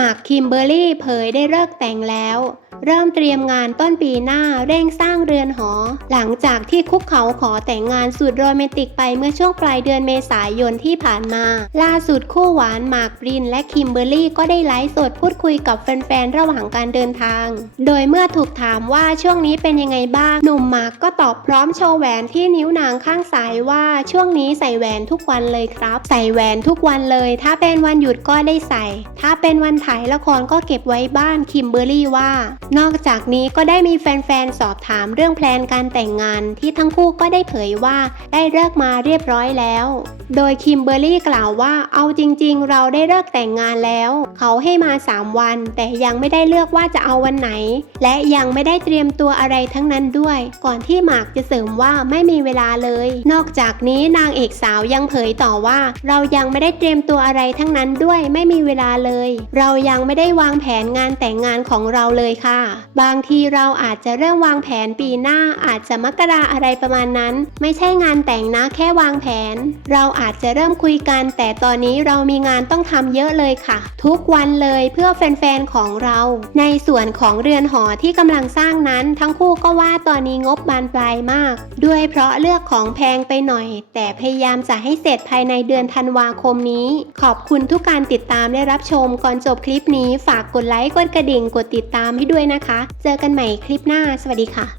หมากคิมเบอร์รี่เผยได้เลิกแต่งแล้ว เริ่มเตรียมงานต้นปีหน้าเร่งสร้างเรือนหอ หลังจากที่คุกเขาขอแต่งงานสุดโรแมนติกไปเมื่อช่วงปลายเดือนเมษายนที่ผ่านมา ล่าสุดคู่หวานหมากปรินและคิมเบอร์รี่ก็ได้ไลฟ์สดพูดคุยกับแฟนๆระหว่างการเดินทาง โดยเมื่อถูกถามว่าช่วงนี้เป็นยังไงบ้างหนุ่มหมากก็ตอบพร้อมโชว์แหวนที่นิ้วนางข้างซ้ายว่าช่วงนี้ใส่แหวนทุกวันเลยครับ ใส่แหวนทุกวันเลย ถ้าเป็นวันหยุดก็ได้ใส่ ถ้าเป็นวันถ่ายละครก็เก็บไว้บ้านคิมเบอร์รี่ว่า นอกจากนี้ก็ได้มีแฟนๆ สอบถามเรื่องแพลนการแต่งงาน ที่ทั้งคู่ก็ได้เผยว่าได้เลิกมาเรียบร้อยแล้ว โดยคิมเบอร์รี่กล่าวว่าเอาจริงๆ เราได้เลิกแต่งงานแล้ว เขาให้มา 3 วัน แต่ยังไม่ได้เลือกว่าจะเอาวันไหน และยังไม่ได้เตรียมตัวอะไรทั้งนั้นด้วย ก่อนที่หมากจะเสริมว่าไม่มีเวลาเลย นอกจากนี้นางเอกสาวยังเผยต่อว่า เรายังไม่ได้เตรียมตัวอะไรทั้งนั้นด้วยไม่มีเวลาเลย เรายังไม่ได้วางแผนงานแต่งงานของเราเลยค่ะ บางทีเราอาจจะเริ่มวางแผนปีหน้าอาจจะมกราอะไรประมาณนั้น ไม่ใช่งานแต่งนะแค่วางแผน เราอาจจะเริ่มคุยกัน แต่ตอนนี้เรามีงานต้องทำเยอะเลยค่ะ ทุกวันเลยเพื่อแฟนๆของเรา ในส่วนของเรือนหอที่กำลังสร้างนั้น ทั้งคู่ก็ว่าตอนนี้งบบานปลายมาก ด้วยเพราะเลือกของแพงไปหน่อย แต่พยายามจะให้เสร็จภายในเดือนธันวาคมนี้ ขอบคุณทุกการติดตามและรับชมก่อนจบบคลิปนี้ฝากกดไลค์กดกระดิ่งกดติดตามให้ด้วยนะคะ เจอกันใหม่คลิปหน้า สวัสดีค่ะ